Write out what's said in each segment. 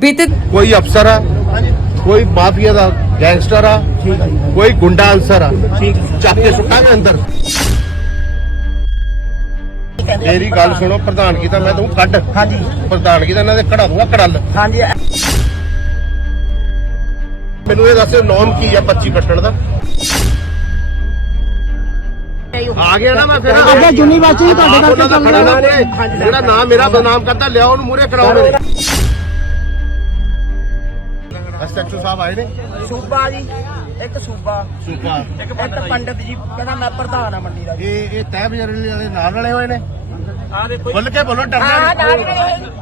ਬੀਤੇ ਕੋਈ ਅਫਸਰ ਆ? ਕੋਈ ਮਾਫੀਆ ਦਾ ਗੈਂਗਸਟਰ ਆ? ਕੋਈ ਗੁੰਡਾ ਅਨਸਰ ਆ? ਚੱਕ ਕੇ ਸੁੱਟਾਂਗੇ ਅੰਦਰ। ਮੇਰੀ ਗੱਲ ਸੁਣੋ ਪ੍ਰਧਾਨਗੀ ਤਾਂ ਮੈਂ ਤੂੰ ਕੱਢ। ਹਾਂਜੀ। ਪ੍ਰਧਾਨਗੀ ਤਾਂ ਇਹਨਾਂ ਦੇ ਕਢਾ ਦੂੰਗਾ ਕੜਲ। ਹਾਂਜੀ। ਮੈਨੂੰ ਇਹ ਦੱਸ ਨੋਮ ਕੀ ਆ 25 ਕੱਟਣ ਦਾ? ਆ ਗਿਆ ਨਾ ਮੈਂ ਫਿਰ। ਅੱਗੇ ਯੂਨੀਵਰਸਿਟੀ ਤੁਹਾਡੇ ਕਰਕੇ ਉਹਨਾਂ ਦਾ ਚੱਲ ਖੜਾ ਨਾ ਰਿਹਾ ਉਹਨੇ। ਜਿਹੜਾ ਨਾਮ ਮੇਰਾ ਬਦਨਾਮ ਕਰਦਾ ਲਿਆਓ ਉਹਨੂੰ ਮੂਰੇ ਕਰਾਓ ਮੇਰੇ। ਐਸਐਚਓ ਸਾਹਿਬ ਆਏ ਨੇ? ਸੂਬਾ ਜੀ ਇੱਕ ਸੂਬਾ। ਸੁਪਾ ਇੱਕ ਪੰਡਤ ਜੀ। ਕਹਿੰਦਾ ਮੈਂ ਪ੍ਰਧਾਨ ਆ ਮੰਡੀ ਦਾ ਜੀ। ਇਹ ਇਹ ਤਹਿ ਬਜਰਲੀ ਵਾਲੇ ਨਾਲ ਰਲੇ ਹੋਏ ਨੇ? ਆ ਦੇਖੋ ਖੁੱਲ ਕੇ ਬੋਲੋ ਡਰਨਾ ਨਾਲ ਨਹੀਂ।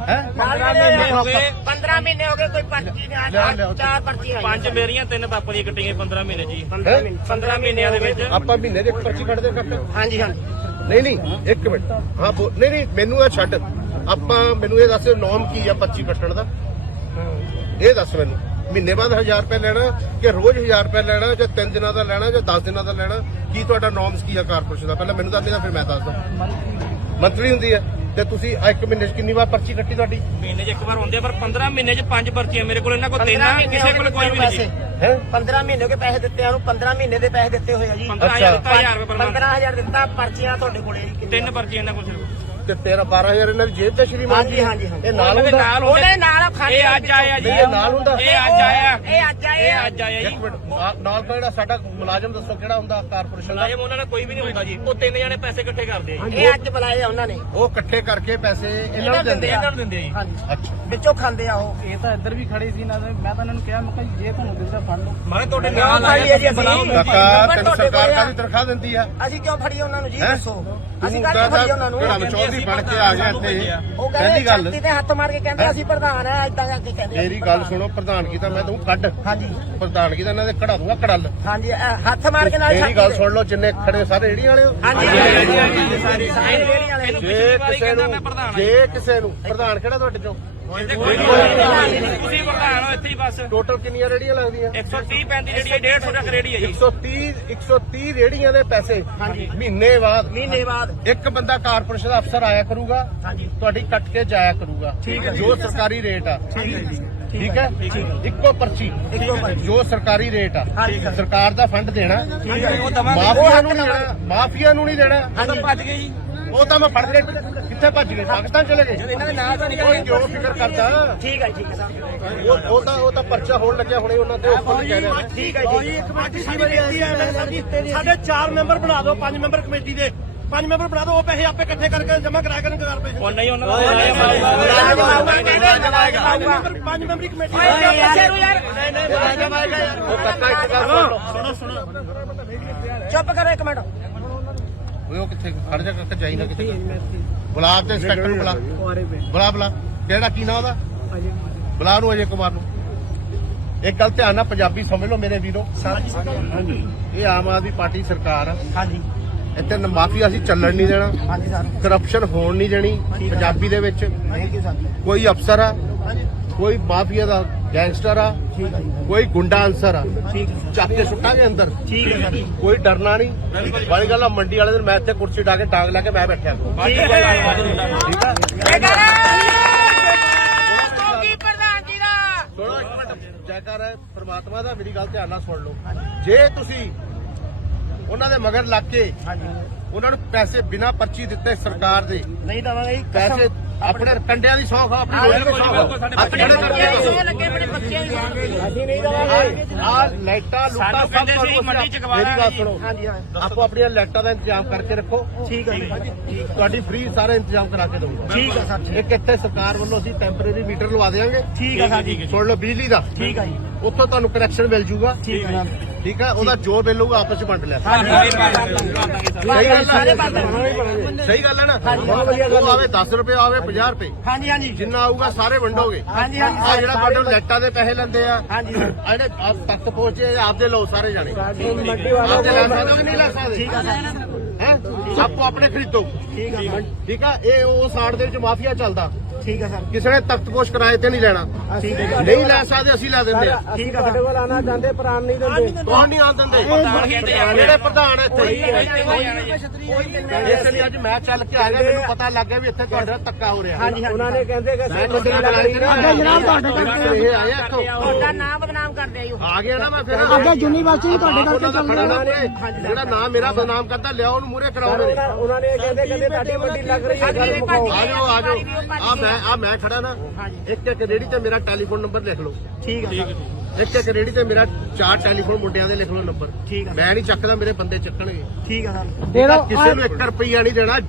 ਹੈ 15 ਮਹੀਨੇ ਹੋ? ਗਏ 15 ਮਹੀਨੇ ਹੋ ਗਏ ਕੋਈ ਪਰਚੀ ਲਿਆਓ, ਨਹੀਂ ਲਿਆਓ। ਚਾਰ ਪਰਚੀਆਂ ਆਈਆਂ। ਪੰਜ ਮੇਰੀਆਂ ਤਿੰਨ ਪਾਪਾ ਦੀਆਂ ਕੱਟੀਆਂ 15 ਮਹੀਨੇ ਜੀ। 15 ਮਹੀਨੇ। 15 ਮਹੀਨਿਆਂ ਦੇ ਵਿੱਚ। ਆਪਾਂ ਮਹੀਨੇ ਦੇ ਇੱਕ ਪਰਚੀ ਕੱਢਦੇ ਕੱਟ। ਹਾਂਜੀ ਹਾਂਜੀ। ਨਹੀਂ ਨਹੀਂ ਇੱਕ ਮਿੰਟ। ਹਾਂ ਬੋ- ਨਹੀਂ ਨਹੀਂ ਮੈਨੂੰ ਇਹ ਛੱਡ। ਆਪਾਂ ਮੈਨੂੰ ਇਹ ਦੱਸ ਨੋਮ ਕੀ ਆ 25 ਕੱਟਣ ਦਾ? ਇਹ ਦੱਸ ਮੈਨੂੰ। ਮਹੀਨੇ ਬਾਅਦ 1000 ਰੁਪਏ ਲੈਣਾ ਕਿ ਰੋਜ਼ 1000 ਰੁਪਏ ਲੈਣਾ ਜਾਂ 3 ਦਿਨਾਂ ਦਾ ਲੈਣਾ ਜਾਂ 10 ਦਿਨਾਂ ਦਾ ਲੈਣਾ? ਕੀ ਤੁਹਾਡਾ ਨੋਮਸ ਕੀ ਆ ਕਾਰਪੋਰੇਸ਼ਨ ਦਾ? ਪਹਿਲਾਂ ਮੈਨੂੰ ਦੱਸ ਦੇਣਾ ਫਿਰ ਮੈਂ ਦੱਸਦਾ। ਮੰਥਲੀ ਹੁੰਦੀ ਹੈ। ਤੇ ਤੁਸੀਂ ਆਹ ਇੱਕ ਮਹੀਨੇ 'ਚ ਕਿੰਨੀ ਵਾਰ ਪਰਚੀ ਕੱਟੀ ਤੁਹਾਡੀ? ਮਹੀਨੇ 'ਚ ਇੱਕ ਵਾਰ ਹੁੰਦੇ ਆ, ਪਰ 15 ਮਹੀਨੇ 'ਚ ਪੰਜ ਪਰਚੀਆਂ ਮੇਰੇ ਕੋਲ ਇਹਨਾਂ ਕੋਲ ਤਿੰਨ 15 ਆ ਮਹੀਨੇ ਕਿਸੇ ਕੋਲ ਕੋਈ ਵੀ ਨਹੀਂ ਜੀ ਹੈ? 15 ਮਹੀਨੇ ਗਏ ਪੈਸੇ ਦਿੱਤੇ ਆ ਉਹਨੂੰ 15 ਮਹੀਨੇ ਦੇ ਪੈਸੇ ਦਿੱਤੇ ਹੋਏ ਆ ਜੀ। 15000 ਦਿੱਤਾ 1000 ਰੁਪਏ ਪਰ ਮੰਥ 15000 ਦਿੱਤਾ ਪਰਚੀਆਂ ਤੁਹਾਡੇ ਕੋਲੇ ਜੀ ਕਿੰਨੀਆਂ? ਤਿੰਨ ਪਰਚੀਆਂ ਇਹਨਾਂ ਕੋਲ ਸਿਰਫ। ਤੇ ਤੇਰਾ 12000 ਇਹਨਾਂ ਦੀ ਜੇਬ ਤੇ ਸ਼੍ਰੀਮਾਨ ਹਾਂਜੀ ਹਾਂਜੀ ਇਹ ਨਾਲ ਉਹਨਾਂ ਦੇ ਹੁੰਦਾ? ਨਾਲ ਉਹਦੇ ਹੁੰਦੇ ਨਾਲ ਖਾਣੇ ਇਹ ਅੱਜ ਆਇਆ ਜੀ। ਇਹ ਨਾਲ ਹੁੰਦਾ? ਇਹ ਅੱਜ ਆਇਆ। ਇਹ ਅੱਜ ਆਏ ਇਹ। ਅੱਜ ਆਇਆ ਜੀ। ਇੱਕ ਮਿੰਟ ਆ- ਨਾਲ ਦਾ ਜਿਹੜਾ ਸਾਡਾ ਮੁਲਾਜ਼ਮ ਦੱਸੋ ਕਿਹੜਾ ਹੁੰਦਾ? ਕਾਰਪੋਰੇਸ਼ਨ ਦਾ? ਮੁਲਾਜ਼ਮ ਉਹਨਾਂ ਦਾ ਕੋਈ ਵੀ ਨਹੀਂ ਹੁੰਦਾ ਜੀ। ਉਹ ਤਿੰਨ ਜਣੇ ਪੈਸੇ ਇਕੱਠੇ ਕਰਦੇ ਆ ਜੀ। ਇਹ ਅੱਜ ਬੁਲਾਏ ਆ ਉਹਨਾਂ ਨੇ। ਉਹ ਇਕੱਠੇ ਕਰਕੇ ਪੈਸੇ ਇਹਨਾਂ ਨੂੰ ਦਿੰਦੇ ਆ? ਇਹਨਾਂ ਨੂੰ ਦਿੰਦੇ ਆ ਜੀ। ਹਾਂਜੀ। ਅੱਛਾ। ਵਿੱਚੋਂ ਖਾਂਦੇ ਆ ਉਹ। ਇਹ ਤਾਂ ਇੱਧਰ ਵੀ ਖੜੇ ਸੀ ਨਾ ਮੈਂ ਤਾਂ ਇਹਨਾਂ ਨੂੰ ਕਿਹਾ ਮੈਂ ਕਿਹਾ ਜੀ, ਜੇ ਤੁਹਾਨੂੰ ਦਿਸਦਾ ਫੜ ਲਓ। ਮੈਂ ਕਿਹਾ ਤੁਹਾਡੇ ਨਾਲ ਨਾਲ ਆਇਆ ਜੀ ਅਸੀਂ। ਕਾਕਾ ਨੰਬਰ ਤੈਨੂੰ ਤੁਹਾਡੇ ਸਰਕਾਰ ਕੋਲ ਆ। ਕਾਹਦੀ ਤਨਖਾਹ ਦਿੰਦੀ ਆ? ਅਸੀਂ ਕਿਉਂ ਫੜੀਏ ਉਹਨਾਂ ਨੂੰ ਜੀ ਹੈਂ? ਦੱਸੋ। ਅਸੀਂ ਤੂੰ ਕਾਹਦੀ ਫੜੀਏ ਉਹਨਾਂ ਨੂੰ? ਘੜਾ ਮਚੌਧਰੀ ਬਣ ਕੇ ਆ ਗਿਆ ਇੱਥੇ। ਉਹ ਪਹਿਲੀ ਕਹਿੰਦੇ ਗੱਲ ਛਾਤੀ ਤੇ ਹੱਥ ਮਾਰ ਕੇ ਕਹਿੰਦੇ ਅਸੀਂ ਪ੍ਰਧਾਨ ਆ ਇਦਾਂ ਕਰਕੇ ਕਹਿੰਦੇ ਮੇਰੀ ਗੱਲ ਸੁਣੋ ਪ੍ਰਧਾਨਗੀ ਤਾਂ ਮੈਂ ਤੂੰ ਕੱਢ। ਹਾਂਜੀ। ਪ੍ਰਧਾਨਗੀ ਤਾਂ ਇਹਨਾਂ ਦੇ ਕਢਾ ਦੂੰਗਾ ਕੜਲ। ਹਾਂਜੀ ਇਹ ਹੱਥ ਮਾਰ ਕੇ ਨਾਲ ਮੇਰੀ ਛਾਤੀ ਗੱਲ ਤੇ। ਸੁਣ ਲਓ ਜਿੰਨੇ ਖੜੇ ਸਾਰੇ ਰੇੜੀਆਂ ਵਾਲੇ ਹੋ? ਹਾਂਜੀ ਹਾਂਜੀ ਹਾਂਜੀ ਸਾਰੇ ਸਾਰੇ ਰੇਹੜੀਆਂ ਵਾਲੇ। ਇਹਨੂੰ ਜੇ ਕਿਸੇ ਕਹਿੰਦਾ ਨੂੰ ਮੈਂ ਪ੍ਰਧਾਨ ਆ ਜੇ ਕਿਸੇ ਨੂੰ ਪ੍ਰਧਾਨ ਕਿਹੜਾ ਤੁਹਾਡੇ ਚੋਂ? ਤੁਸੀਂ ਪ੍ਰਧਾਨ ਹੋ ਇੱਥੇ ਹੀ ਬਸ। ਟੋਟਲ ਕਿੰਨੀਆਂ ਰੇੜੀਆਂ ਲੱਗਦੀਆਂ? 130 ਪੈਂਦੀ ਜਿਹੜੀ ਹੈ 150 ਤੱਕ ਰੇੜੀ ਹੈ ਜੀ। 130 130 ਰੇੜੀਆਂ ਦੇ ਪੈਸੇ। ਮਹੀਨੇ ਬਾਅਦ। ਮਹੀਨੇ ਬਾਅਦ। ਇੱਕ ਬੰਦਾ ਕਾਰਪੋਰੇਸ਼ਨ ਦਾ ਅਫਸਰ ਆਇਆ ਕਰੂਗਾ। ਹਾਂਜੀ। ਤੁਹਾਡੀ ਕੱਟ ਕੇ ਜਾਇਆ ਕਰੂਗਾ। ਜੋ। ਸਰਕਾਰੀ ਰੇਟ ਆ। ਠੀਕ ਹੈ ਇੱਕੋ ਪਰਚੀ। ਇੱਕੋ ਪਰਚੀ। ਜੋ ਸਰਕਾਰੀ ਰੇਟ ਆ। ਸਰਕਾਰ ਦਾ ਫੰਡ ਦੇਣਾ। ਮਾਫੀਆ ਨੂੰ ਨਹੀਂ ਦੇਣਾ। ਮਾਫੀਆ ਨੂੰ ਨਹੀਂ ਦੇਣਾ। ਹਾਂਜੀ। ਭੱਜ ਗਏ ਜੀ। ਉਹ ਤਾਂ ਮੈਂ ਫੜ ਕੇ ਕਿੱਥੇ ਭੱਜ ਗਏ? ਪਾਕਿਸਤਾਨ ਚਲੇ ਗਏ? ਇਹਨਾਂ ਦੇ ਨਾਲ ਤਾਂ ਨਹੀਂ ਕੋਈ ਕਿਉਂ ਫਿਕਰ ਕਰਦਾ। ਠੀਕ ਹੈ ਠੀਕ ਹੈ ਉਹ ਉਹ ਤਾਂ ਉਹ ਤਾਂ ਪਰਚਾ ਹੋਣ ਲੱਗਿਆ ਹੁਣੇ ਉਹਨਾਂ ਤੇ ਉੱਪਰ ਕਹਿ ਰਹੇ। ਨੇ ਠੀਕ ਹੈ ਜੀ। ਇੱਕ ਮਿੰਟ ਸਾਡੀ ਬੇਨਤੀ ਹੈ ਸਾਡੇ 4 ਮੈਂਬਰ ਬਣਾ ਦਿਓ 5 ਮੈਂਬਰ ਕਮੇਟੀ ਦੇ। 5 ਮੈਂਬਰ ਬਣਾ ਦਿਓ ਉਹ ਪੈਸੇ ਆਪੇ ਇਕੱਠੇ ਕਰਕੇ ਜਮ੍ਹਾਂ ਕਰਾ ਕੇ ਕਰ ਪੈਸੇ। ਉਹ ਨਹੀਂ ਉਹਨਾਂ ਦਾ ਪੰਜ ਮੈਂਬਰੀ ਕਮੇਟੀ ਚੁੱਪ ਕਰੋ ਇੱਕ ਮਿੰਟ। ਓਏ ਉਹ ਕਿੱਥੇ ਖੜ ਜਾ ਕੱਕਾ ਜਾਈ ਨਾ ਕਿਤੇ ਬੁਲਾ ਤੇ ਇੰਸਪੈਕਟਰ ਨੂੰ ਬੁਲਾ। ਬੁਲਾ ਬੁਲਾ। ਕਿਹੜਾ ਕੀ ਨਾਂ ਉਹਦਾ? ਬੁਲਾ ਨੂੰ ਅਜੇ ਕੁਮਾਰ ਨੂੰ। ਇੱਕ ਗੱਲ ਧਿਆਨ ਨਾਲ ਪੰਜਾਬੀ ਸਮਝ ਲਓ ਮੇਰੇ ਵੀਰੋ। ਇਹ ਆਮ ਆਦਮੀ ਪਾਰਟੀ ਸਰਕਾਰ ਆ। ਹਾਂਜੀ। ਇੱਥੇ ਨ- ਮਾਫੀਆ ਅਸੀਂ ਚੱਲਣ ਨਹੀਂ ਦੇਣਾ। ਹਾਂਜੀ ਸਰ। ਕਰਪਸ਼ਨ ਹੋਣ ਨਹੀਂ ਦੇਣੀ ਪੰਜਾਬੀ ਦੇ ਵਿੱਚ। ਕੋਈ ਅਫਸਰ ਆ। ਕੋਈ ਮਾਫੀਆ ਦਾ ਗੈਂਗਸਟਰ ਆ ਕੋਈ ਗੁੰਡਾ ਅਨਸਰ ਆ ਚੱਕ ਕੇ ਸੁੱਟਾਂਗੇ ਅੰਦਰ। ਠੀਕ ਹੈ ਸਰ। ਕੋਈ ਡਰਨਾ ਨਹੀਂ। ਬੜੀ ਗੱਲ ਆ ਮੰਡੀ ਵਾਲੇ ਦਿਨ ਮੈਂ ਇੱਥੇ ਕੁਰਸੀ ਢਾ ਕੇ ਟਾਂਗ ਲਾ ਕੇ ਮੈਂ ਬੈਠਿਆ। ਠੀਕ ਜੈਕਾਰ ਹੈ ਪ੍ਰਮਾਤਮਾ ਦਾ ਮੇਰੀ ਗੱਲ ਧਿਆਨ ਨਾਲ ਸੁਣ ਲਓ। ਜੇ ਤੁਸੀਂ ਉਹਨਾਂ ਦੇ ਮਗਰ ਲੱਗ ਕੇ ਉਹਨਾਂ ਨੂੰ ਪੈਸੇ ਬਿਨਾਂ ਪਰਚੀ ਦਿੱਤੇ ਸਰਕਾਰ ਦੇ ਨਹੀਂ ਦਵਾਂਗੇ ਪੈਸੇ ਆਪਣੇ ਕੰਡਿਆਂ ਦੀ ਸੌਖ ਆ ਆਪਣੀ ਰੋਟੀ ਦੀ ਸੌਖ ਆਪਣੇ ਬੱਚਿਆਂ ਦੀ ਸੌ ਲੱਗੇ ਆਪਣੇ ਬੱਚਿਆਂ ਦੀ। ਅਸੀਂ ਨਹੀਂ ਦਵਾਂਗੇ। ਆ ਲਾਈਟਾਂ ਲੁੱਟਾਂ ਸਾਨੂੰ ਸਭ ਕਹਿੰਦੇ ਸੀ ਤੁਹਾਨੂੰ ਮੰਡੀ ਚ ਗਵਾ ਮੇਰੀ ਗੱਲ ਸੁਣੋ। ਹਾਂਜੀ ਹਾਂ। ਆਪੋ ਆਪਣੀਆਂ ਲਾਈਟਾਂ ਦਾ ਇੰਤਜ਼ਾਮ ਕਰਕੇ ਰੱਖੋ। ਠੀਕ ਹੈ ਜੀ ਤੁਹਾਡੀ ਫ੍ਰੀ ਸਾਰਾ ਇੰਤਜ਼ਾਮ ਕਰਾ ਕੇ ਦਊਗਾ। ਠੀਕ ਹੈ ਸਰ ਇੱਕ ਇੱਥੇ ਸਰਕਾਰ ਵੱਲੋਂ ਅਸੀਂ ਟੈਂਪਰੇਰੀ ਮੀਟਰ ਲਵਾ ਦੇਵਾਂਗੇ ਠੀਕ ਹੈ ਸਰ ਜੀ। ਸੁਣ ਲਓ ਬਿਜਲੀ ਦਾ। ਠੀਕ ਹੈ ਜੀ। ਉੱਥੋਂ ਤੁਹਾਨੂੰ ਕਨੈਕਸ਼ਨ ਮਿਲ ਜੂਗਾ। ਠੀਕ ਹੈ ਠੀਕ ਹੈ ਉਹਦਾ ਜੋ ਮਿਲੂਗਾ ਆਪਸ ਚ ਵੰਡ ਲਿਆ। ਸਹੀ ਗੱਲ ਹੈ ਪਾਸੇ। ਸਹੀ ਗੱਲ ਹੈ ਨਾ? ਉਹ ਆਵੇ 10 ਰੁਪਏ ਆਵੇ 50 ਰੁਪਏ। ਹਾਂਜੀ ਹਾਂਜੀ। ਜਿੰਨਾ ਆਊਗਾ ਸਾਰੇ ਵੰਡੋਗੇ। ਹਾਂਜੀ, ਹਾਂਜੀ, ਆ ਜਿਹੜਾ ਤੁਹਾਡੇ ਲੈਟਾਂ ਦੇ ਪੈਸੇ ਲੈਂਦੇ ਆ। ਹਾਂਜੀ। ਆ ਜਿਹੜੇ ਤੱਕ ਪਹੁੰਚੇ ਆਪਦੇ ਲਓ ਸਾਰੇ ਜਾਣੇ। ਆਪਦੇ ਲੈ ਸਕਦੇ ਹੋ ਕਿ ਨਹੀਂ ਲੈ ਸਕਦੇ? ਠੀਕ ਹੈ ਹੈ? ਆਪੋ ਆਪਣੇ ਖਰੀਦੋ। ਠੀਕ ਹੈ ਠੀਕ ਆ? ਇਹ ਉਹ ਸਾੜ ਦੇ ਵਿੱਚ ਮਾਫੀਆ ਚੱਲਦਾ। ਠੀਕ ਹੈ ਸਰ। ਕਿਸੇ ਨੇ ਤਖਤਪੋਸ਼ ਕਿਰਾਏ ਤੇ ਨਹੀਂ ਲੈਣਾ। ਠੀਕ ਹੈ ਨਹੀਂ ਲੈ ਸਕਦੇ ਅਸੀਂ ਲੈ ਦਿੰਦੇ ਆ। ਠੀਕ ਹੈ ਸਾਡੇ ਕੋਲ ਆਣਾ ਜਾਂਦੇ ਪ੍ਰਾਣ ਨਹੀਂ ਦਿੰਦੇ। ਕੌਣ ਨਹੀਂ ਆਉਣ ਦਿੰਦੇ। ਜਿਹੜੇ ਪ੍ਰਧਾਨ ਇੱਥੇ। ਇਸ ਲਈ ਅੱਜ ਮੈਂ ਚੱਲ ਕੇ ਆ ਗਿਆ ਮੈਨੂੰ ਪਤਾ ਲੱਗ ਗਿਆ ਵੀ ਇੱਥੇ ਤੁਹਾਡੇ ਨਾਲ ਧੱਕਾ ਹੋ ਰਿਹਾ। ਹਾਂਜੀ ਉਹਨਾਂ ਨੇ ਕਹਿੰਦੇ ਕਿ ਮੈਂ ਜਨਾਬ ਤੁਹਾਡੇ ਕਰਕੇ ਇਹ ਆਇਆ ਇੱਥੋਂ। ਤੁਹਾਡਾ ਨਾਮ ਬਦਨਾਮ ਕਰਦੇ ਆ ਜੀ। ਆ ਗਿਆ ਨਾ ਮੈਂ ਫਿਰ। ਅੱਗੇ ਯੂਨੀਵਰਸਿਟੀ ਤੁਹਾਡੇ ਕਰਕੇ ਚੱਲ ਰਿਹਾ ਜਿਹੜਾ ਨਾਮ ਮੇਰਾ ਬਦਨਾਮ ਕਰਦਾ ਲਿਆਓ ਉਹਨੂੰ ਮੂਰੇ ਮੇਰੇ ਉਹਨਾਂ- ਨੇ ਕਹਿੰਦੇ ਕਹਿੰਦੇ ਤੁਹਾਡੀ ਮੰਡੀ ਲੱਗ ਰਹੀ ਹੈ। ਆ ਜਾਓ ਆ ਜਾਓ। ਆ ਮੈਂ ਆ ਮੈਂ ਖੜਾ ਨਾ ਇੱਕ ਇੱਕ ਰੇੜੀ ਤੇ ਮੇਰਾ ਟੈਲੀਫੋਨ ਨੰਬਰ ਲਿਖ ਲਓ। ਠੀਕ ਹੈ ਇੱਕ ਇੱਕ ਰੇੜੀ ਤੇ ਮੇਰਾ ਚਾਰ ਟੈਲੀਫੋਨ ਮੁੰਡਿਆਂ ਦੇ ਲਿਖ ਲਓ ਨੰਬਰ। ਠੀਕ ਹੈ ਮੈਂ ਨਹੀਂ ਚੱਕਦਾ ਮੇਰੇ ਬੰਦੇ ਚੱਕਣਗੇ। ਠੀਕ ਹੈ ਸਰ। ਕਿਸੇ ਨੂੰ 1 ਰੁਪਈਆ ਨਹੀਂ ਦੇਣਾ